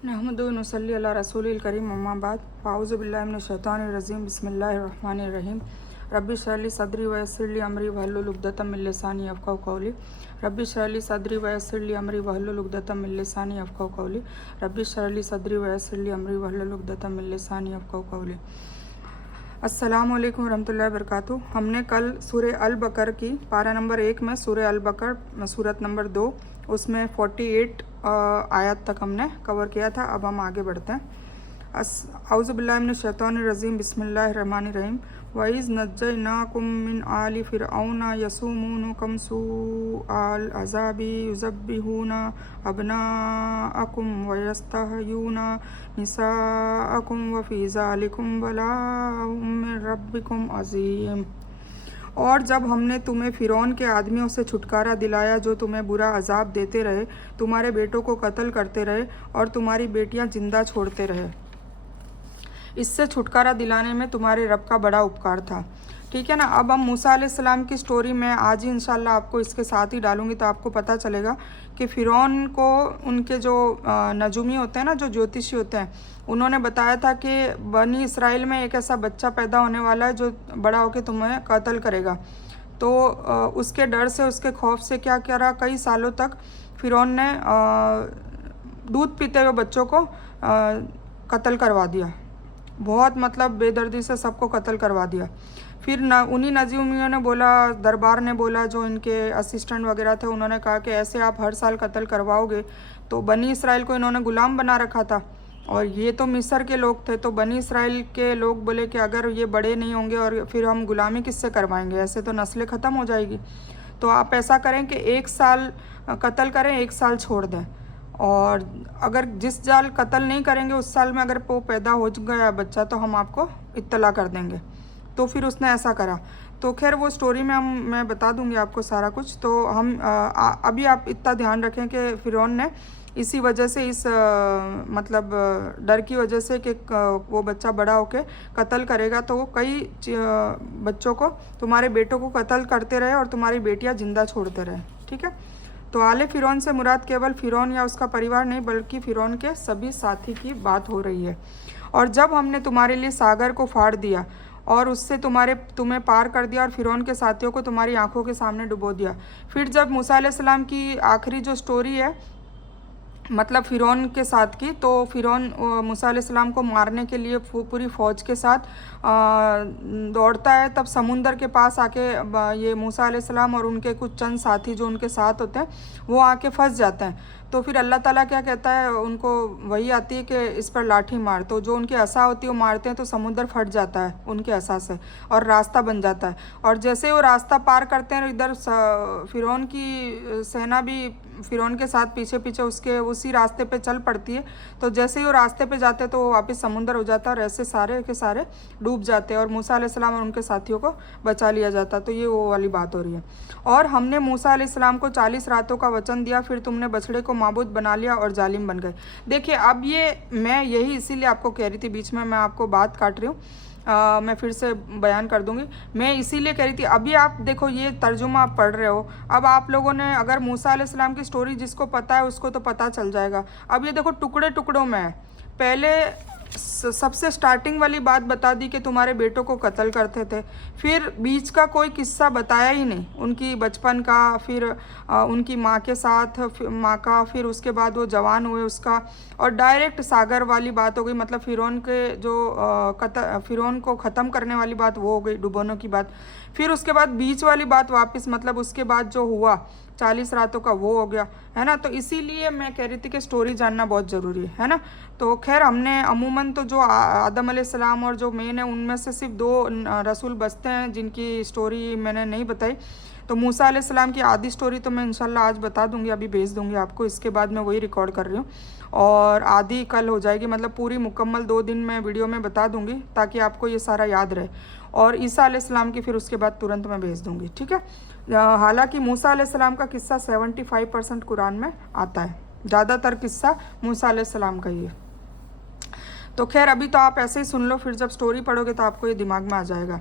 नहमदु व नसल्ली अला रसूलिल करीम अम्मा बाद फ़ाऊज़ु बिल्लाहि मिनश शैतानिर रजीम बिस्मिल्लाहिर रहमानिर रहीम रब्बि इश्रह ली सदरी व यस्सिर ली अमरी वहलुल उक़दतम मिन लिसानी यफ़क़हू क़ौली रब्बि इश्रह ली सदरी व यस्सिर ली अमरी वहलुल उक़दतम मिन लिसानी यफ़क़हू क़ौली रब्बि इश्रह ली सदरी व यस्सिर ली अमरी वहलुल उक़दतम मिन लिसानी यफ़क़हू क़ौली। अस्सलामु अलैकुम रहमतुल्लाहि व बरकातुहू। हमने कल सूरह अल बकर की पारा नंबर 1 में सूरह अल बकर सूरत नंबर 2 उसमें 48 आयत तक हमने कवर किया था। अब हम आगे बढ़ते हैं। औज़ु बिल्लाहि मिनश शैतानिर रजीम बिस्मिल्लाहिर रहमानिर रहीम वइज़ नज्जयनाकुम मिन आलि फ़िरऔन यसुमूनकुम सूअल अज़ाबि युज़ब्बिहूना अब्नाअकुम व यस्तहयूना निसाअकुम व फ़ी ज़ालिकुम बलाउम मिन रब्बिकुम अज़ीम। और जब हमने तुम्हें फ़िरौन के आदमियों से छुटकारा दिलाया जो तुम्हें बुरा अजाब देते रहे, तुम्हारे बेटों को कत्ल करते रहे और तुम्हारी बेटियां जिंदा छोड़ते रहे, इससे छुटकारा दिलाने में तुम्हारे रब का बड़ा उपकार था। ठीक है ना। अब हम मूसा अलैहिस्सलाम की स्टोरी में आज ही इंशाल्लाह आपको इसके साथ ही डालूंगी, तो आपको पता चलेगा कि फ़िरौन को उनके जो नजूमी होते हैं ना, जो ज्योतिषी होते हैं, उन्होंने बताया था कि बनी इसराइल में एक ऐसा बच्चा पैदा होने वाला है जो बड़ा होकर तुम्हें कत्ल करेगा। तो उसके डर से, उसके खौफ से क्या करा, कई सालों तक फ़िरौन ने दूध पीते हुए बच्चों को कत्ल करवा दिया। बहुत मतलब बेदर्दी से सबको कत्ल करवा दिया। फिर उन्हीं नजीमियों ने बोला, दरबार ने बोला, जो इनके असिस्टेंट वगैरह थे, उन्होंने कहा कि ऐसे आप हर साल कत्ल करवाओगे तो बनी इसराइल को इन्होंने गुलाम बना रखा था और ये तो मिस्र के लोग थे। तो बनी इसराइल के लोग बोले कि अगर ये बड़े नहीं होंगे और फिर हम गुलामी किससे करवाएंगे, ऐसे तो नस्लें ख़त्म हो जाएगी। तो आप ऐसा करें कि 1 साल कत्ल करें, 1 साल छोड़ दें, और अगर जिस साल कत्ल नहीं करेंगे उस साल में अगर वो पैदा हो गया बच्चा तो हम आपको इत्तला कर देंगे। तो फिर उसने ऐसा करा। तो खैर वो स्टोरी में मैं बता दूंगी आपको सारा कुछ। तो हम अभी आप इतना ध्यान रखें कि फ़िरौन ने इसी वजह से, इस मतलब डर की वजह से कि वो बच्चा बड़ा होके कत्ल करेगा तो वो कई बच्चों को, तुम्हारे बेटों को कत्ल करते रहे और तुम्हारी बेटियां जिंदा छोड़ते रहे। ठीक है। तो आले फ़िरौन से मुराद केवल फ़िरौन या उसका परिवार नहीं, बल्कि फ़िरौन के सभी साथी की बात हो रही है। और जब हमने तुम्हारे लिए सागर को फाड़ दिया और उससे तुम्हें पार कर दिया और फ़िरौन के साथियों को तुम्हारी आंखों के सामने डुबो दिया। फिर जब मूसा अलैहिस्सलाम की आखिरी जो स्टोरी है, मतलब फ़िरौन के साथ की, तो फ़िरौन मूसा अलैहिस्सलाम को मारने के लिए पूरी फ़ौज के साथ दौड़ता है। तब समुंदर के पास आके ये मूसा अलैहिस्सलाम और उनके कुछ चंद साथी जो उनके साथ होते हैं वो आके फंस जाते हैं। तो फिर अल्लाह ताला क्या कहता है, उनको वही आती है कि इस पर लाठी मार। तो जो उनकी असा होती है वो मारते हैं तो समुंदर फट जाता है उनके असा से और रास्ता बन जाता है। और जैसे वो रास्ता पार करते हैं, इधर फ़िरौन की सेना भी फ़िरौन के साथ पीछे पीछे उसके उसी रास्ते पे चल पड़ती है। तो जैसे ही वो रास्ते पे जाते हैं तो वो वापस समुंदर हो जाता है और ऐसे सारे के सारे डूब जाते हैं और मूसा अलैहिस्सलाम और उनके साथियों को बचा लिया जाता है। तो ये वो वाली बात हो रही है। और हमने मूसा अलैहिस्सलाम को 40 रातों का वचन दिया, फिर तुमने बछड़े को माबूद बना लिया और जालिम बन गए। देखिए, अब ये मैं यही इसीलिए आपको कह रही थी, बीच में मैं आपको बात काट रही हूँ, मैं फिर से बयान कर दूंगी। मैं इसीलिए कह रही थी, अभी आप देखो ये तर्जुमा आप पढ़ रहे हो। अब आप लोगों ने, अगर मूसा अलैहिस्सलाम की स्टोरी जिसको पता है उसको तो पता चल जाएगा। अब ये देखो टुकड़े टुकड़ों में है। पहले सबसे स्टार्टिंग वाली बात बता दी कि तुम्हारे बेटों को कत्ल करते थे, फिर बीच का कोई किस्सा बताया ही नहीं, उनकी बचपन का, फिर उनकी माँ के साथ माँ का, फिर उसके बाद वो जवान हुए उसका, और डायरेक्ट सागर वाली बात हो गई। मतलब फ़िरौन के जो फ़िरौन को ख़त्म करने वाली बात वो हो गई, डुबोने की बात। फिर उसके बाद बीच वाली बात वापस, मतलब उसके बाद जो हुआ 40 रातों का वो हो गया, है ना। तो इसीलिए मैं कह रही थी कि स्टोरी जानना बहुत ज़रूरी है ना। तो खैर हमने अमूमन तो जो आदम अलैहिस्सलाम और जो मेन है उनमें से सिर्फ 2 रसूल बचते हैं जिनकी स्टोरी मैंने नहीं बताई। तो मूसा अलैहिस्सलाम की आधी स्टोरी तो मैं इंशाल्लाह आज बता दूंगी, अभी भेज दूंगी आपको। इसके बाद मैं वही रिकॉर्ड कर रही हूँ और आधी कल हो जाएगी, मतलब पूरी मुकम्मल 2 दिन में वीडियो में बता दूंगी ताकि आपको ये सारा याद रहे। और ईसा अलैहिस्सलाम की फिर उसके बाद तुरंत मैं भेज दूंगी। ठीक है। हालांकि मूसा अलैहिस्सलाम का किस्सा 75% कुरान में आता है, ज़्यादातर किस्सा मूसा अलैहिस्सलाम का ही है। तो खैर अभी तो आप ऐसे ही सुन लो, फिर जब स्टोरी पढ़ोगे तो आपको ये दिमाग में आ जाएगा।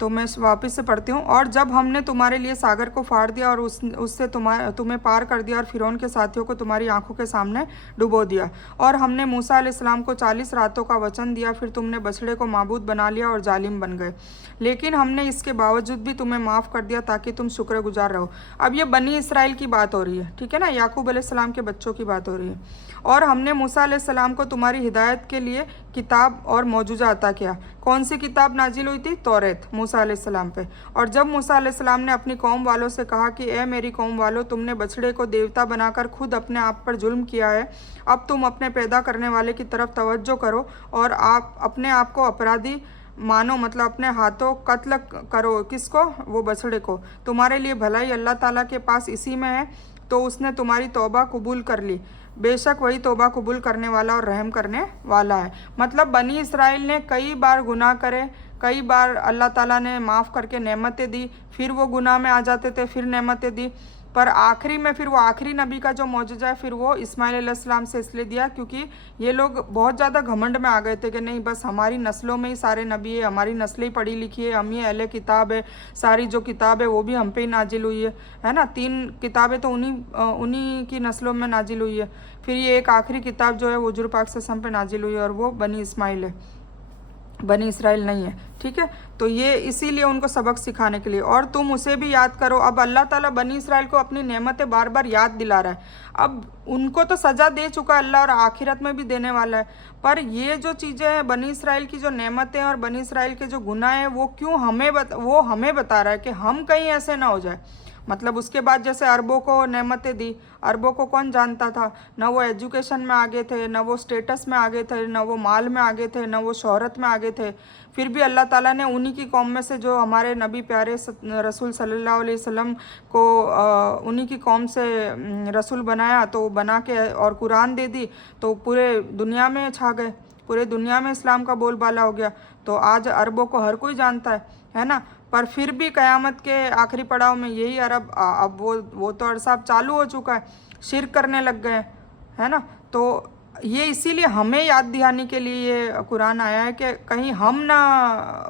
तो मैं वापस से पढ़ती हूँ। और जब हमने तुम्हारे लिए सागर को फाड़ दिया और उससे तुम्हें पार कर दिया और फिरौन के साथियों को तुम्हारी आंखों के सामने डुबो दिया, और हमने मूसा अलैहिस्सलाम को 40 रातों का वचन दिया, फिर तुमने बछड़े को माबूद बना लिया और जालिम बन गए, लेकिन हमने इसके बावजूद भी तुम्हें माफ़ कर दिया ताकि तुम शुक्रगुजार रहो। अब ये बनी इसराइल की बात हो रही है, ठीक है ना, याकूब अलैहिस्सलाम के बच्चों की बात हो रही है। और हमने मूसा अलैहिस्सलाम को तुम्हारी हिदायत के लिए किताब और मौजूजा अता किया। कौन सी किताब नाजिल हुई थी? तौरेत, मूसा अलैहिस्सलाम पे। और जब मूसा अलैहिस्सलाम ने अपनी कौम वालों से कहा कि ए मेरी कौम वालों, तुमने बछड़े को देवता बनाकर खुद अपने आप पर जुल्म किया है, अब तुम अपने पैदा करने वाले की तरफ तवज्जो करो और आप अपने आप को अपराधी मानो, मतलब अपने हाथों कत्ल करो। किसको? वो बछड़े को। तुम्हारे लिए भलाई अल्लाह ताला के पास इसी में है, तो उसने तुम्हारी तौबा कबूल कर ली, बेशक वही तौबा कबूल करने वाला और रहम करने वाला है। मतलब बनी इसराइल ने कई बार गुनाह करे, कई बार अल्लाह ताला ने माफ़ करके नेमतें दी, फिर वो गुनाह में आ जाते थे, फिर नेमतें दी, पर आखिरी में फिर वो आखिरी नबी का जो मौजूदा है फिर वो इस्माइल अलैहिस्सलाम से इसलिए दिया क्योंकि ये लोग बहुत ज़्यादा घमंड में आ गए थे कि नहीं बस हमारी नस्लों में ही सारे नबी है, हमारी नस्लें ही पढ़ी लिखी है, हम ही अहले किताब है, सारी जो किताब है वो भी हम पे ही नाजिल हुई है ना। 3 किताबें तो उन्हीं की नस्लों में नाजिल हुई है, फिर ये एक आखिरी किताब जो है वो हुजूर पाक सल्लल्लाहु अलैहि वसल्लम पे नाजिल हुई है और वो बनी इस्माइल है, बनी इसराइल नहीं है, ठीक है। तो ये इसीलिए उनको सबक सिखाने के लिए। और तुम उसे भी याद करो। अब अल्लाह ताला बनी इसराइल को अपनी नेमतें बार बार याद दिला रहा है। अब उनको तो सज़ा दे चुका है अल्लाह और आखिरत में भी देने वाला है, पर ये जो चीज़ें हैं बनी इसराइल की जो नेमतें और बनी इसराइल के जो गुनाह हैं वो क्यों वो हमें बता रहा है कि हम कहीं ऐसे ना हो जाए। मतलब उसके बाद जैसे अरबों को नेमतें दी, अरबों को कौन जानता था, ना वो एजुकेशन में आगे थे, ना वो स्टेटस में आगे थे, ना वो माल में आगे थे, ना वो शोहरत में आगे थे, फिर भी अल्लाह ताला ने उन्हीं की कौम में से जो हमारे नबी प्यारे रसूल सल्लल्लाहु अलैहि वसल्लम को उन्हीं की कौम से रसूल बनाया, तो बना के और कुरान दे दी, तो पूरे दुनिया में छा गए, पूरे दुनिया में इस्लाम का बोलबाला हो गया। तो आज अरबों को हर कोई जानता है ना। पर फिर भी क़यामत के आखिरी पड़ाव में यही अरब अब वो तो अरसाब चालू हो चुका है, शिर्क करने लग गए है ना। तो ये इसीलिए हमें याद दिलाने के लिए ये कुरान आया है कि कहीं हम ना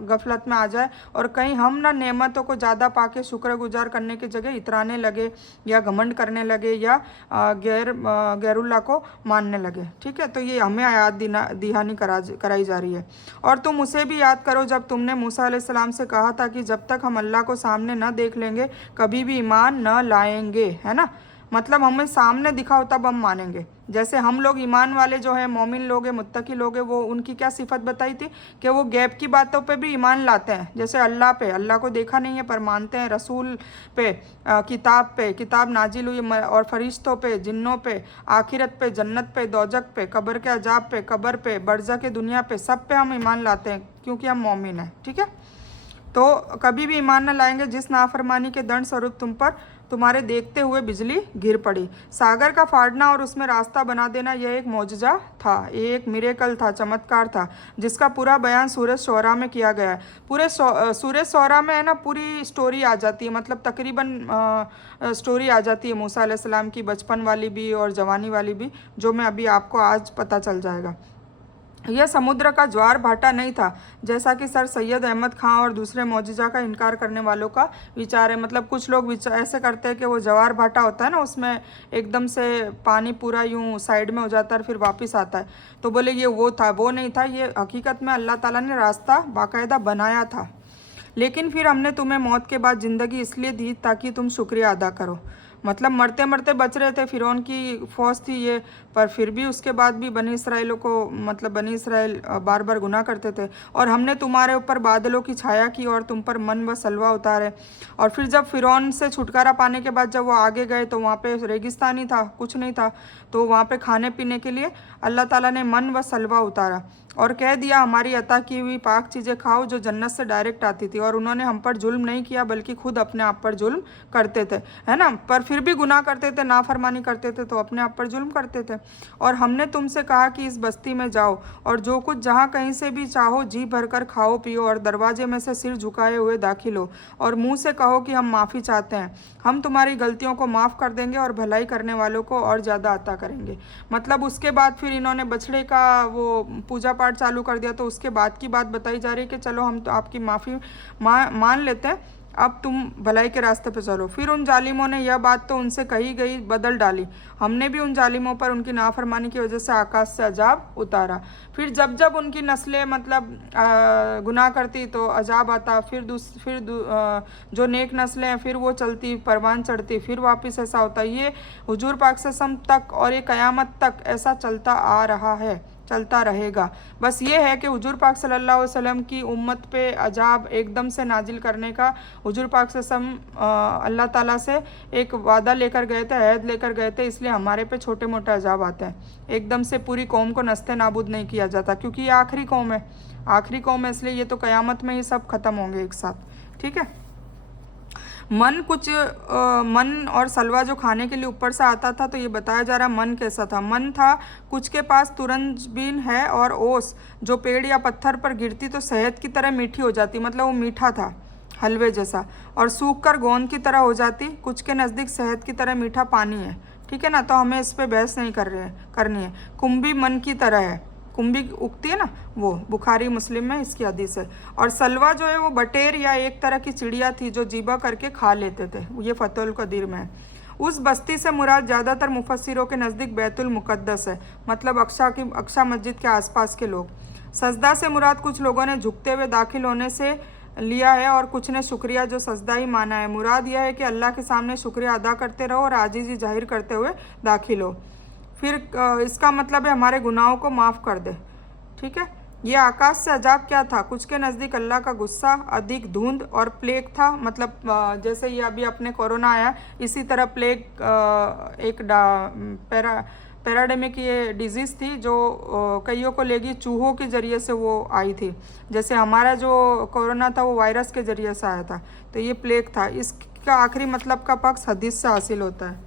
गफलत में आ जाए और कहीं हम ना नेमतों को ज़्यादा पाके शुक्रगुजार करने की जगह इतराने लगे या घमंड करने लगे या गैरुल्लाह को मानने लगे, ठीक है। तो ये हमें याद दहानी कराई जा रही है। और तुम उसे भी याद करो जब तुमने मूसा अलैहिस्सलाम से कहा था कि जब तक हम अल्लाह को सामने न देख लेंगे कभी भी ईमान न लाएंगे, है ना। मतलब हमें सामने दिखाओ तब हम मानेंगे। जैसे हम लोग ईमान वाले जो है, मोमिन लोग हैं, मुत्तकी लोग हैं, वो उनकी क्या सिफत बताई थी कि वो गैब की बातों पे भी ईमान लाते हैं। जैसे अल्लाह पे, अल्लाह को देखा नहीं है पर मानते हैं, रसूल पे, किताब नाजिल हुई और फरिश्तों पे, जिन्नों पे, आखिरत पे, जन्नत पे, दोजक पे, कब्र के अजाब पे, कब्र पे, बरज़ा के दुनिया पे, सब पे हम ईमान लाते हैं क्योंकि हम मोमिन हैं, ठीक है। तो कभी भी ईमान न लाएंगे जिस नाफरमानी के दंड स्वरूप तुम पर तुम्हारे देखते हुए बिजली गिर पड़ी। सागर का फाड़ना और उसमें रास्ता बना देना यह एक मौजज़ा था, ये एक मिरेकल था, चमत्कार था, जिसका पूरा बयान सूरज शोरा में किया गया है। पूरे सूरज शोरा में है ना पूरी स्टोरी आ जाती है, मतलब तकरीबन स्टोरी आ जाती है मूसा अलैहिस्सलाम की, बचपन वाली भी और जवानी वाली भी, जो मैं अभी आपको आज पता चल जाएगा। यह समुद्र का ज्वार भाटा नहीं था जैसा कि सर सैयद अहमद खां और दूसरे मौजूजा का इनकार करने वालों का विचार है। मतलब कुछ लोग ऐसे करते हैं कि वो ज्वार भाटा होता है ना, उसमें एकदम से पानी पूरा यूं साइड में हो जाता है और फिर वापस आता है, तो बोले ये वो था, वो नहीं था। ये हकीकत में अल्लाह ताला ने रास्ता बाकायदा बनाया था, लेकिन फिर हमने तुम्हें मौत के बाद ज़िंदगी इसलिए दी ताकि तुम शुक्रिया अदा करो। मतलब मरते मरते बच रहे थे, फिरौन की फ़ौज थी ये, पर फिर भी उसके बाद भी बनी इसराइलों को, मतलब बनी इसराइल बार बार गुनाह करते थे। और हमने तुम्हारे ऊपर बादलों की छाया की और तुम पर मन व सलवा उतारे। और फिर जब फिरौन से छुटकारा पाने के बाद जब वो आगे गए तो वहाँ पे रेगिस्तान ही था, कुछ नहीं था, तो वहाँ पे खाने पीने के लिए अल्लाह ताला ने मन व सलवा उतारा और कह दिया हमारी अता की हुई पाक चीज़ें खाओ जो जन्नत से डायरेक्ट आती थी। और उन्होंने हम पर जुल्म नहीं किया बल्कि खुद अपने आप पर जुल्म करते थे, है ना। पर फिर भी गुनाह करते थे, नाफरमानी करते थे, तो अपने आप पर जुल्म करते थे। और हमने तुमसे कहा कि इस बस्ती में जाओ और जो कुछ जहाँ कहीं से भी चाहो जी भरकर खाओ पियो और दरवाजे में से सिर झुकाए हुए दाखिल हो और मुँह से कहो कि हम माफ़ी चाहते हैं, हम तुम्हारी गलतियों को माफ़ कर देंगे और भलाई करने वालों को और ज़्यादा अता करेंगे। मतलब उसके बाद फिर इन्होंने बछड़े का वो पूजा पाठ चालू कर दिया। तो उसके बाद की बात बताई जा रही है कि चलो हम तो आपकी माफ़ी मान लेते हैं, अब तुम भलाई के रास्ते पे चलो। फिर उन जालिमों ने यह बात तो उनसे कही गई बदल डाली, हमने भी उन जालिमों पर उनकी नाफरमानी की वजह से आकाश से अजाब उतारा। फिर जब जब उनकी नस्लें मतलब गुनाह करती तो अजाब आता, फिर जो नेक नस्लें हैं फिर वो चलती परवान चढ़ती, फिर वापस ऐसा होता। ये हुजूर पाक सल्लल्लाहु अलैहि वसल्लम तक और ये क़यामत तक ऐसा चलता आ रहा है, चलता रहेगा। बस ये है कि हुजूर पाक सल्लल्लाहु अलैहि वसल्लम की उम्मत पे अजाब एकदम से नाजिल करने का हुजूर पाक सल्लल्लाहु अलैहि वसल्लम अल्लाह ताला से एक वादा लेकर गए थे, अहद लेकर गए थे, इसलिए हमारे पे छोटे मोटे अजाब आते हैं। एकदम से पूरी कौम को नस्ते नाबूद नहीं किया जाता, क्योंकि ये आखिरी कौम है, आखिरी कौम है, इसलिए ये तो क़यामत में ही सब ख़त्म होंगे एक साथ। ठीक है। मन और सलवा जो खाने के लिए ऊपर से आता था, तो ये बताया जा रहा है मन कैसा था। मन था कुछ के पास तुरंजबीन है और ओस जो पेड़ या पत्थर पर गिरती तो शहद की तरह मीठी हो जाती, मतलब वो मीठा था हलवे जैसा, और सूख कर गोंद की तरह हो जाती। कुछ के नज़दीक शहद की तरह मीठा पानी है। ठीक है ना, तो हमें इस पर बहस नहीं करनी है। कुंभी मन की तरह है, कुंभी उगती है ना वो, बुखारी मुस्लिम में इसकी हदीस है। और सलवा जो है वो बटेर या एक तरह की चिड़िया थी जो जीबा करके खा लेते थे, ये फतहुल कदीर में है। उस बस्ती से मुराद ज़्यादातर मुफस्सिरों के नज़दीक बैतुल मुक़द्दस है, मतलब अक्सा मस्जिद के आसपास के लोग। सजदा से मुराद कुछ लोगों ने झुकते हुए दाखिल होने से लिया है और कुछ ने शुक्रिया जो सजदा ही माना है। मुराद यह है कि अल्लाह के सामने शुक्रिया अदा करते रहो और आजीज़ी जाहिर करते हुए दाखिल हो। फिर इसका मतलब है हमारे गुनाहों को माफ़ कर दे। ठीक है। ये आकाश से अजाब क्या था? कुछ के नज़दीक अल्लाह का गुस्सा, अधिक धुंध और प्लेग था। मतलब जैसे ये अभी अपने कोरोना आया, इसी तरह प्लेग एक पैराडेमिक ये डिजीज़ थी जो कईयों को लेगी, चूहों के ज़रिए से वो आई थी। जैसे हमारा जो कोरोना था वो वायरस के ज़रिए से आया था, तो ये प्लेग था। इसका आखिरी मतलब का पक्ष हदीस से हासिल होता है।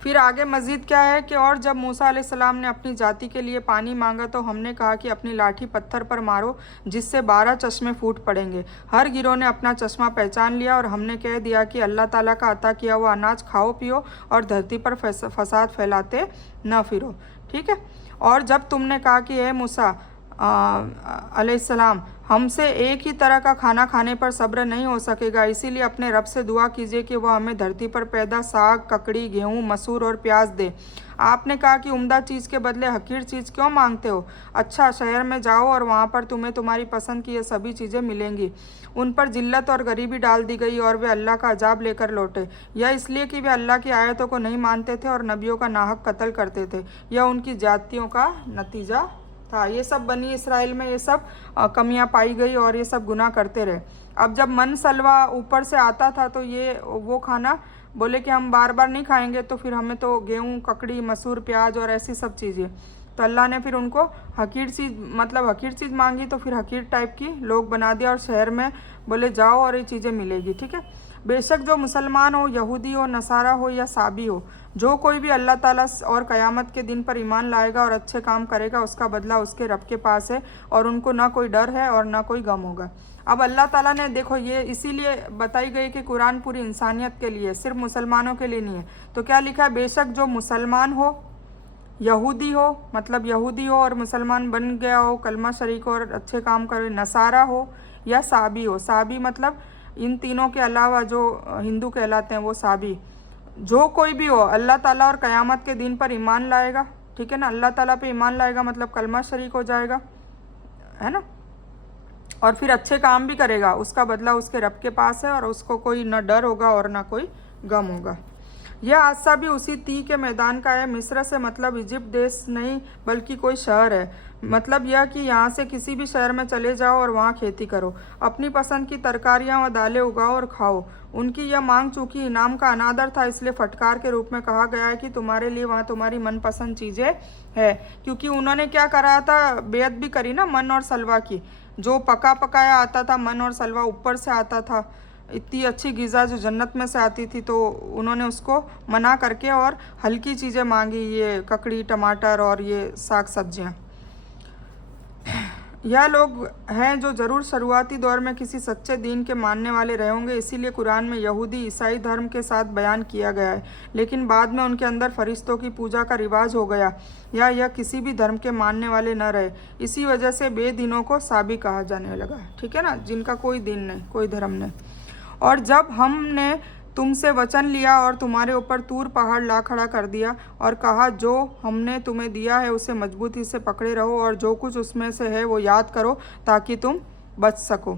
फिर आगे मज़ीद क्या है कि और जब मूसा अलैहिस्सलाम ने अपनी जाति के लिए पानी मांगा तो हमने कहा कि अपनी लाठी पत्थर पर मारो जिससे 12 चश्मे फूट पड़ेंगे। हर गिरोह ने अपना चश्मा पहचान लिया और हमने कह दिया कि अल्लाह ताला का अता किया हुआ अनाज खाओ पियो और धरती पर फसाद फैलाते न फिरो। ठीक है। और जब तुमने कहा कि हे मूसा अलैहिस्सलाम, हमसे एक ही तरह का खाना खाने पर सब्र नहीं हो सकेगा, इसीलिए अपने रब से दुआ कीजिए कि वह हमें धरती पर पैदा साग, ककड़ी, गेहूँ, मसूर और प्याज दे। आपने कहा कि उम्दा चीज़ के बदले हकीर चीज़ क्यों मांगते हो? अच्छा, शहर में जाओ और वहाँ पर तुम्हें तुम्हारी पसंद की ये सभी चीज़ें मिलेंगी। उन पर जिल्लत और गरीबी डाल दी गई और वे अल्लाह का अजाब लेकर लौटे। यह इसलिए कि वे अल्लाह की आयतों को नहीं मानते थे और नबियों का नाहक कत्ल करते थे। यह उनकी जातियों का नतीजा था। ये सब बनी इसराइल में ये सब कमियां पाई गई और ये सब गुनाह करते रहे। अब जब मन सलवा ऊपर से आता था तो ये वो खाना बोले कि हम बार बार नहीं खाएंगे, तो फिर हमें तो गेहूँ, ककड़ी, मसूर, प्याज और ऐसी सब चीज़ें। तो अल्लाह ने फिर उनको हकीर चीज़ मांगी, तो फिर हकीर टाइप की लोग बना दिया और शहर में बोले जाओ और ये चीज़ें मिलेगी। ठीक है। बेशक जो मुसलमान हो, यहूदी हो, नसारा हो या साबी हो, जो कोई भी अल्लाह ताला और क़यामत के दिन पर ईमान लाएगा और अच्छे काम करेगा, उसका बदला उसके रब के पास है और उनको ना कोई डर है और ना कोई गम होगा। अब अल्लाह ताला ने देखो ये इसीलिए बताई गई कि कुरान पूरी इंसानियत के लिए, सिर्फ मुसलमानों के लिए नहीं है। तो क्या लिखा है? बेशक जो मुसलमान हो, यहूदी हो, मतलब यहूदी हो और मुसलमान बन गया हो, कलमा शरीक हो और अच्छे काम करे, नसारा हो या साबी हो। साबी मतलब इन तीनों के अलावा जो हिंदू कहलाते हैं वो साबी। जो कोई भी हो, अल्लाह ताला और क़यामत के दिन पर ईमान लाएगा। ठीक है ना, अल्लाह ताला पे ईमान लाएगा मतलब कलमा शरीक हो जाएगा, है ना, और फिर अच्छे काम भी करेगा, उसका बदला उसके रब के पास है और उसको कोई न डर होगा और ना कोई गम होगा। यह हादसा भी उसी ती के मैदान का है। मिस्र से मतलब इजिप्ट देश नहीं बल्कि कोई शहर है। मतलब यह कि यहाँ से किसी भी शहर में चले जाओ और वहाँ खेती करो, अपनी पसंद की तरकारियाँ व दालें उगाओ और खाओ। उनकी यह मांग चूँकि इनाम का अनादर था, इसलिए फटकार के रूप में कहा गया है कि तुम्हारे लिए वहाँ तुम्हारी मनपसंद चीज़ें है। क्योंकि उन्होंने क्या करा था, बेअत भी करी ना मन और सलवा की। जो पका पकाया आता था मन और सलवा ऊपर से आता था, इतनी अच्छी ग़िज़ा जो जन्नत में से आती थी, तो उन्होंने उसको मना करके और हल्की चीज़ें मांगी, ये ककड़ी, टमाटर और ये साग सब्जियाँ। यह लोग हैं जो ज़रूर शुरुआती दौर में किसी सच्चे दीन के मानने वाले रहे होंगे, इसीलिए कुरान में यहूदी ईसाई धर्म के साथ बयान किया गया है। लेकिन बाद में उनके अंदर फरिश्तों की पूजा का रिवाज हो गया या यह किसी भी धर्म के मानने वाले न रहे। इसी वजह से बेदीनों को साबी कहा जाने लगा। ठीक है ना, जिनका कोई दीन नहीं, कोई धर्म नहीं। और जब हमने तुमसे वचन लिया और तुम्हारे ऊपर तूर पहाड़ ला खड़ा कर दिया और कहा जो हमने तुम्हें दिया है उसे मजबूती से पकड़े रहो और जो कुछ उसमें से है वो याद करो ताकि तुम बच सको,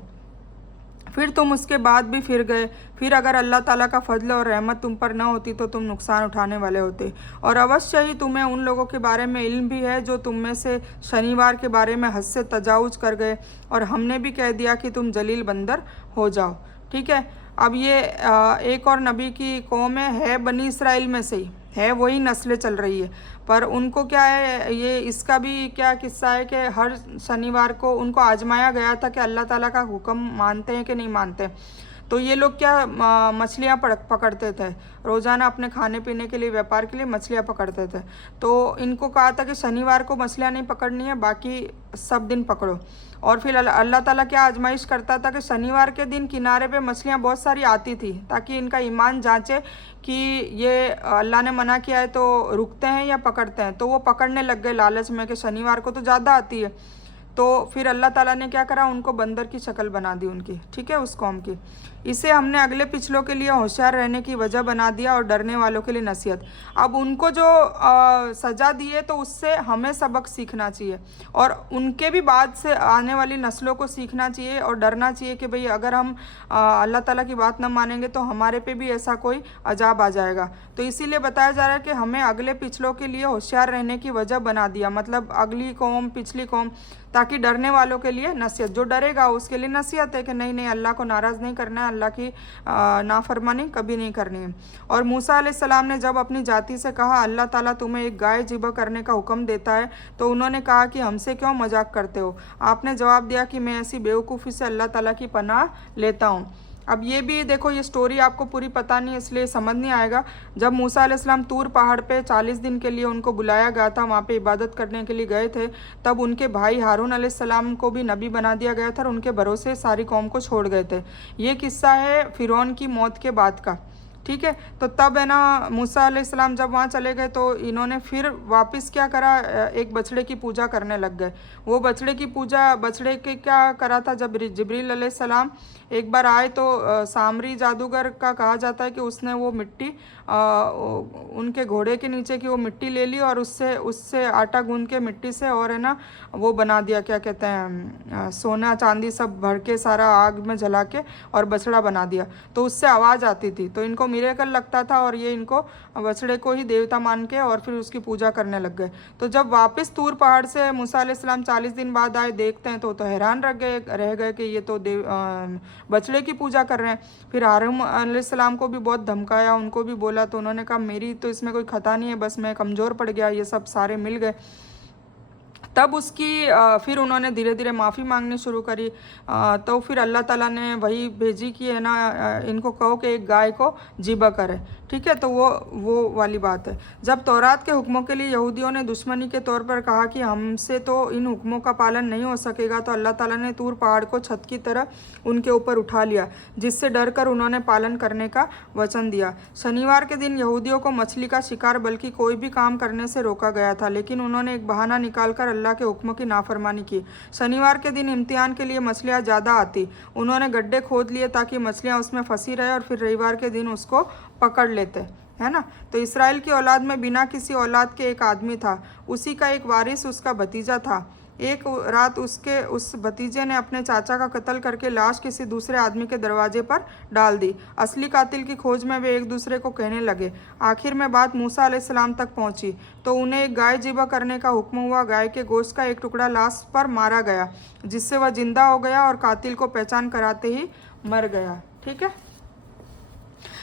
फिर तुम उसके बाद भी फिर गए, फिर अगर अल्लाह ताला का फजल और रहमत तुम पर न होती तो तुम नुकसान उठाने वाले होते। और अवश्य ही तुम्हें उन लोगों के बारे में इल्म भी है जो तुम में से शनिवार के बारे में हद से तजावुज कर गए और हमने भी कह दिया कि तुम जलील बंदर हो जाओ। ठीक है, अब ये एक और नबी की कौम है बनी इसराइल में से ही है, वही नस्लें चल रही है, पर उनको क्या है, ये इसका भी क्या किस्सा है कि हर शनिवार को उनको आजमाया गया था कि अल्लाह ताला का हुक्म मानते हैं कि नहीं मानते। तो ये लोग क्या मछलियाँ पकड़ते थे, रोज़ाना अपने खाने पीने के लिए, व्यापार के लिए मछलियाँ पकड़ते थे। तो इनको कहा था कि शनिवार को मछलियाँ नहीं पकड़नी है, बाकी सब दिन पकड़ो। और फिर अल्लाह ताला क्या आजमाइश करता था कि शनिवार के दिन किनारे पे मछलियाँ बहुत सारी आती थी ताकि इनका ईमान जांचे कि ये अल्लाह ने मना किया है तो रुकते हैं या पकड़ते हैं। तो वो पकड़ने लग गए लालच में कि शनिवार को तो ज़्यादा आती है। तो फिर अल्लाह ताला ने क्या करा, उनको बंदर की शक्ल बना दी उनकी। ठीक है, उस कौम की। इसे हमने अगले पिछलों के लिए होशियार रहने की वजह बना दिया और डरने वालों के लिए नसीहत। अब उनको जो सज़ा दी है तो उससे हमें सबक सीखना चाहिए और उनके भी बाद से आने वाली नस्लों को सीखना चाहिए और डरना चाहिए कि भाई अगर हम अल्लाह ताला की बात न मानेंगे तो हमारे पे भी ऐसा कोई अजाब आ जाएगा। तो इसीलिए बताया जा रहा है कि हमें अगले पिछलों के लिए होशियार रहने की वजह बना दिया, मतलब अगली कौम पिछली कौम, ताकि डरने वालों के लिए नसीहत, जो डरेगा उसके लिए नसीहत है कि नहीं नहीं अल्लाह को नाराज़ नहीं करना है, अल्लाह की नाफरमानी कभी नहीं करनी है। और मूसा अलैहिस्सलाम ने जब अपनी जाति से कहा अल्लाह ताला तुम्हें एक गाय ज़िबह करने का हुक्म देता है तो उन्होंने कहा कि हमसे क्यों मजाक करते हो। आपने जवाब दिया कि मैं ऐसी बेवकूफ़ी से अल्लाह ताला की पनाह लेता हूँ। अब ये भी देखो, ये स्टोरी आपको पूरी पता नहीं इसलिए समझ नहीं आएगा। जब मूसा अलैहिस्सलाम तूर पहाड़ पे 40 दिन के लिए उनको बुलाया गया था, वहाँ पे इबादत करने के लिए गए थे, तब उनके भाई हारून अलैहिस्सलाम को भी नबी बना दिया गया था और उनके भरोसे सारी कौम को छोड़ गए थे। ये किस्सा है फिरौन की मौत के बाद का। ठीक है, तो तब है ना मूसा अलैहिस्सलाम जब वहाँ चले गए तो इन्होंने फिर वापस क्या करा, एक बछड़े की पूजा करने लग गए। वो बछड़े की पूजा, बछड़े के क्या करा था, जब जिब्रील अलैहिस्सलाम एक बार आए तो सामरी जादूगर का कहा जाता है कि उसने वो मिट्टी उनके घोड़े के नीचे की वो मिट्टी ले ली और उससे उससे आटा गूंद के मिट्टी से और है ना वो बना दिया, क्या कहते हैं, सोना चांदी सब भर के सारा आग में जला के और बछड़ा बना दिया। तो उससे आवाज़ आती थी, तो इनको मिरेकल लगता था और ये इनको बछड़े को ही देवता मान के और फिर उसकी पूजा करने लग गए। तो जब वापस तूर पहाड़ से मूसा अलैहिस्सलाम 40 दिन बाद आए, देखते हैं तो हैरान रह गए कि ये तो बछड़े की पूजा कर रहे हैं। फिर हारून अलैहिस्सलाम को भी बहुत धमकाया, उनको भी बोला, तो उन्होंने कहा मेरी तो इसमें कोई खता नहीं है, बस मैं कमज़ोर पड़ गया, ये सब सारे मिल गए। तब उसकी फिर उन्होंने धीरे धीरे माफ़ी मांगनी शुरू करी। तो फिर अल्लाह ताला ने वही भेजी कि है ना इनको कहो कि एक गाय को ज़िबह करे। ठीक है, तो वो वाली बात है। जब तौरात के हुक्मों के लिए यहूदियों ने दुश्मनी के तौर पर कहा कि हमसे तो इन हुक्मों का पालन नहीं हो सकेगा, तो अल्लाह ताला ने तूर पहाड़ को छत की तरह उनके ऊपर उठा लिया, जिससे डर कर उन्होंने पालन करने का वचन दिया। शनिवार के दिन यहूदियों को मछली का शिकार बल्कि कोई भी काम करने से रोका गया था, लेकिन उन्होंने एक बहाना निकाल कर अल्लाह के हुक्मों की नाफरमानी की। शनिवार के दिन इम्तिहान के लिए मछलियाँ ज़्यादा आती, उन्होंने गड्ढे खोद लिए ताकि मछलियाँ उसमें फंसी रहे और फिर रविवार के दिन उसको पकड़ लेते, है ना। तो इसराइल की औलाद में बिना किसी औलाद के एक आदमी था, उसी का एक वारिस उसका भतीजा था। एक रात उस भतीजे ने अपने चाचा का कत्ल करके लाश किसी दूसरे आदमी के दरवाजे पर डाल दी। असली कातिल की खोज में वे एक दूसरे को कहने लगे। आखिर में बात मूसा अलैहिस्सलाम तक पहुंची तो उन्हें एक गाय ज़िबह करने का हुक्म हुआ। गाय के गोश्त का एक टुकड़ा लाश पर मारा गया, जिससे वह जिंदा हो गया और कातिल को पहचान कराते ही मर गया। ठीक है,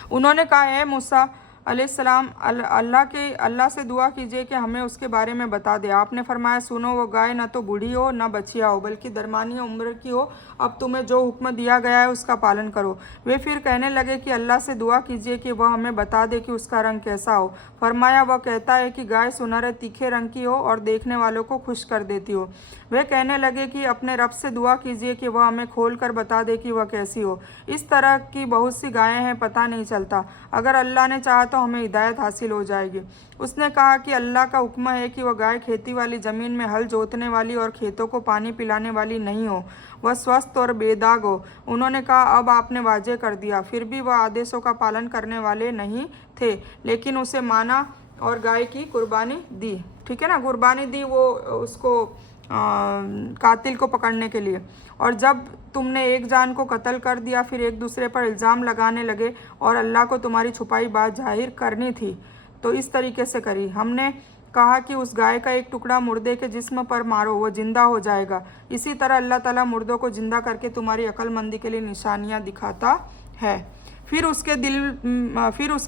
उन्होंने कहा है मूसा अलैहिस्सलाम अल्लाह से दुआ कीजिए कि हमें उसके बारे में बता दे। आपने फरमाया, सुनो, वो गाय न तो बूढ़ी हो न बछिया हो, बल्कि दरमियानी उम्र की हो। अब तुम्हें जो हुक्म दिया गया है उसका पालन करो। वे फिर कहने लगे कि अल्लाह से दुआ कीजिए कि वह हमें बता दे कि उसका रंग कैसा हो। फरमाया, वह कहता है कि गाय सुनहरे तीखे रंग की हो और देखने वालों को खुश कर देती हो। वे कहने लगे कि अपने रब से दुआ कीजिए कि वह हमें खोल कर बता दे कि वह कैसी हो। इस तरह की बहुत सी गायें हैं, पता नहीं चलता। अगर अल्लाह ने चाहा तो हमें हिदायत हासिल हो जाएगी। उसने कहा कि अल्लाह का हुक्म है कि वह गाय खेती वाली ज़मीन में हल जोतने वाली और खेतों को पानी पिलाने वाली नहीं हो, वह स्वस्थ और बेदाग हो। उन्होंने कहा, अब आपने वाजे कर दिया। फिर भी वह आदेशों का पालन करने वाले नहीं थे, लेकिन उसे माना और गाय की कुर्बानी दी। ठीक है ना, कुर्बानी दी वो उसको कातिल को पकड़ने के लिए। और जब तुमने एक जान को कत्ल कर दिया, फिर एक दूसरे पर इल्ज़ाम लगाने लगे और अल्लाह को तुम्हारी छुपाई बात जाहिर करनी थी, तो इस तरीके से करी। हमने कहा कि उस गाय का एक टुकड़ा मुर्दे के जिस्म पर मारो, वो जिंदा हो जाएगा। इसी तरह अल्लाह ताला मुर्दों को जिंदा करके तुम्हारी अक्लमंदी के लिए निशानियाँ दिखाता है। फिर उसके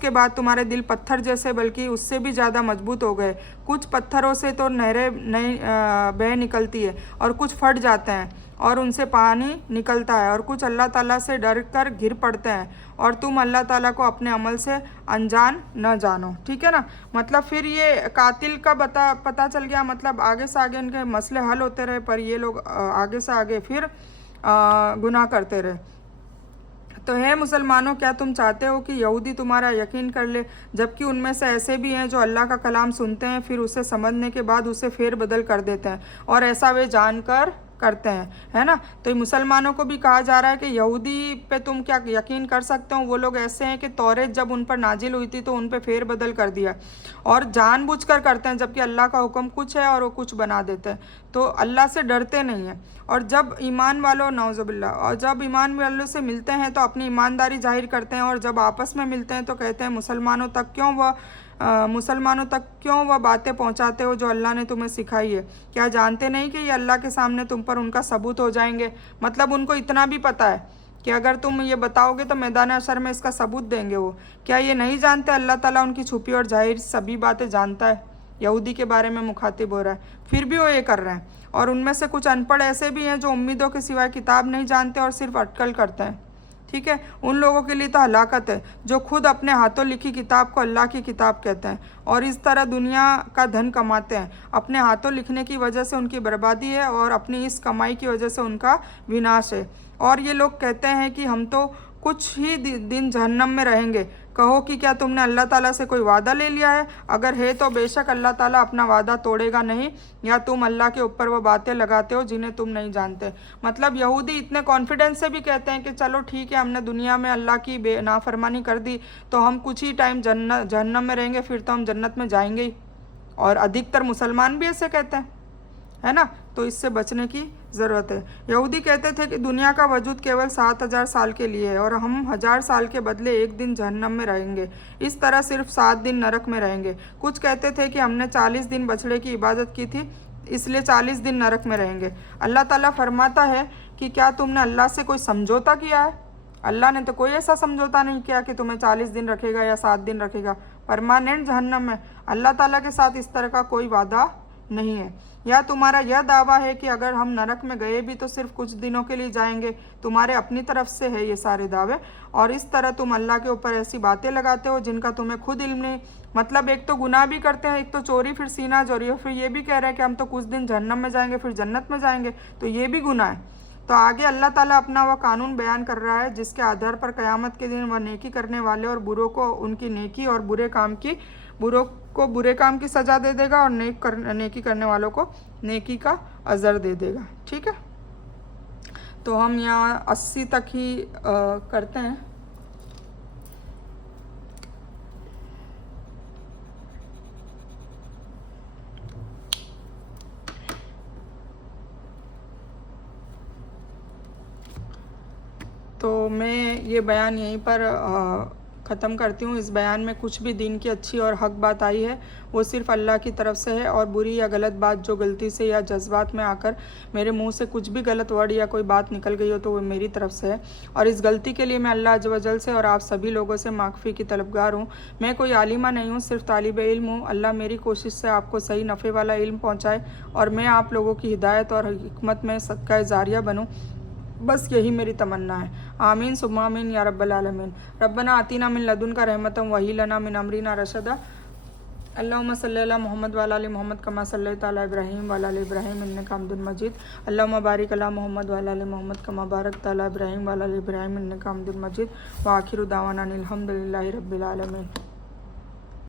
बाद तुम्हारे दिल पत्थर जैसे बल्कि उससे भी ज़्यादा मजबूत हो गए। कुछ पत्थरों से तो नहरें नहीं बह निकलती है और कुछ फट जाते हैं और उनसे पानी निकलता है, और कुछ अल्लाह ताला से डर कर गिर पड़ते हैं, और तुम अल्लाह ताला को अपने अमल से अनजान न जानो। ठीक है ना, मतलब फिर ये कातिल का पता चल गया, मतलब आगे से आगे इनके मसले हल होते रहे, पर ये लोग आगे से आगे फिर गुनाह करते रहे। तो है मुसलमानों, क्या तुम चाहते हो कि यहूदी तुम्हारा यकीन कर ले, जबकि उनमें से ऐसे भी हैं जो अल्लाह का कलाम सुनते हैं, फिर उसे समझने के बाद उसे फेर बदल कर देते हैं, और ऐसा वे जानकर करते हैं, है ना। तो मुसलमानों को भी कहा जा रहा है कि यहूदी पे तुम क्या यकीन कर सकते हो, वो लोग ऐसे हैं कि तौरेत जब उन पर नाजिल हुई थी तो उन पे फेर बदल कर दिया, और जानबूझकर करते हैं, जबकि अल्लाह का हुक्म कुछ है और वो कुछ बना देते हैं। तो अल्लाह से डरते नहीं हैं। और जब ईमान वालों से मिलते हैं तो अपनी ईमानदारी जाहिर करते हैं, और जब आपस में मिलते हैं तो कहते हैं, मुसलमानों तक क्यों वह बातें पहुंचाते हो जो अल्लाह ने तुम्हें सिखाई है। क्या जानते नहीं कि ये अल्लाह के सामने तुम पर उनका सबूत हो जाएंगे। मतलब उनको इतना भी पता है कि अगर तुम ये बताओगे तो मैदान हशर में इसका सबूत देंगे वो। क्या ये नहीं जानते अल्लाह ताला उनकी छुपी और जाहिर सभी बातें जानता है। यहूदी के बारे में मुखातिब हो रहा है, फिर भी वो ये कर रहे हैं। और उनमें से कुछ अनपढ़ ऐसे भी हैं जो उम्मीदों के सिवाय किताब नहीं जानते और सिर्फ अटकल करते हैं। ठीक है, उन लोगों के लिए तो हलाकत है जो खुद अपने हाथों लिखी किताब को अल्लाह की किताब कहते हैं और इस तरह दुनिया का धन कमाते हैं। अपने हाथों लिखने की वजह से उनकी बर्बादी है और अपनी इस कमाई की वजह से उनका विनाश है। और ये लोग कहते हैं कि हम तो कुछ ही दिन जहन्नम में रहेंगे। कहो कि क्या तुमने अल्लाह ताला से कोई वादा ले लिया है? अगर है तो बेशक अल्लाह ताला अपना वादा तोड़ेगा नहीं, या तुम अल्लाह के ऊपर वो बातें लगाते हो जिन्हें तुम नहीं जानते। मतलब यहूदी इतने कॉन्फिडेंस से भी कहते हैं कि चलो ठीक है, हमने दुनिया में अल्लाह की नाफरमानी कर दी तो हम कुछ ही टाइम जहन्नम में रहेंगे, फिर तो हम जन्नत में जाएंगे ही। और अधिकतर मुसलमान भी ऐसे कहते हैं, है ना। तो इससे बचने की ज़रूरत है। यहूदी कहते थे कि दुनिया का वजूद केवल 7000 साल के लिए है और हम 1000 साल के बदले एक दिन जहन्नम में रहेंगे। इस तरह सिर्फ 7 दिन नरक में रहेंगे। कुछ कहते थे कि हमने 40 दिन बछड़े की इबादत की थी, इसलिए 40 दिन नरक में रहेंगे। अल्लाह ताला फरमाता है कि क्या तुमने अल्लाह से कोई समझौता किया है? अल्लाह ने तो कोई ऐसा समझौता नहीं किया कि तुम्हें 40 दिन रखेगा या 7 दिन रखेगा। परमानेंट जहन्नम में अल्लाह ताला के साथ इस तरह का कोई वादा नहीं है। या तुम्हारा यह दावा है कि अगर हम नरक में गए भी तो सिर्फ कुछ दिनों के लिए जाएंगे। तुम्हारे अपनी तरफ से है ये सारे दावे, और इस तरह तुम अल्लाह के ऊपर ऐसी बातें लगाते हो जिनका तुम्हें खुद इल्म नहीं। मतलब एक तो गुनाह भी करते हैं, एक तो चोरी, फिर सीना चोरी, फिर ये भी कह रहे हैं कि हम तो कुछ दिन जहन्नम में जाएंगे फिर जन्नत में जाएंगे, तो ये भी गुनाह है। तो आगे अल्लाह ताला अपना वह कानून बयान कर रहा है जिसके आधार पर क़यामत के दिन वह नेकी करने वाले और बुरों को उनकी नेकी और बुरों को बुरे काम की सज़ा दे देगा और नेकी करने वालों को नेकी का अज़र दे देगा। ठीक है, तो हम यहाँ 80 तक ही करते हैं। तो मैं ये बयान यहीं पर ख़त्म करती हूँ। इस बयान में कुछ भी दीन की अच्छी और हक बात आई है वो सिर्फ़ अल्लाह की तरफ से है, और बुरी या गलत बात जो गलती से या जज्बात में आकर मेरे मुंह से कुछ भी गलत वर्ड या कोई बात निकल गई हो तो वो मेरी तरफ से है, और इस गलती के लिए मैं अल्लाह अज़्ज़ व जल से और आप सभी लोगों से माफ़ी की तलबगार हूँ। मैं कोई आलिमा नहीं हूँ, सिर्फ तालिब इल्म हूँ। अल्लाह मेरी कोशिश से आपको सही नफ़े वाला इल्म पहुँचाए और मैं आप लोगों की हिदायत और हिकमत में सदका जारिया बनूँ, बस यही मेरी तमन्ना है। आमीन सुम्मा आमीन या रब्बल आलमीन। रब्बना आतीना मिन लदुनका रहमतन वही लना मिन अमरिना रशदा। अल्लाहुम्मा सल्ली अला मोहम्मद व अला आलि मोहम्मद कमा सल्लैता अला इब्राहीम व अला आलि इब्राहीम इन्नका हमीदुम मजीद। अल्लाहुम्मा बारिक अला मोहम्मद व अला आलि मोहम्मद कमा बारकता अला इब्राहीम व अला आलि इब्राहीम इन्नका हमीदुम मजीद। व आखिरु दावाना अनिल हम्दुलिल्लाहि रब्बिल आलमीन।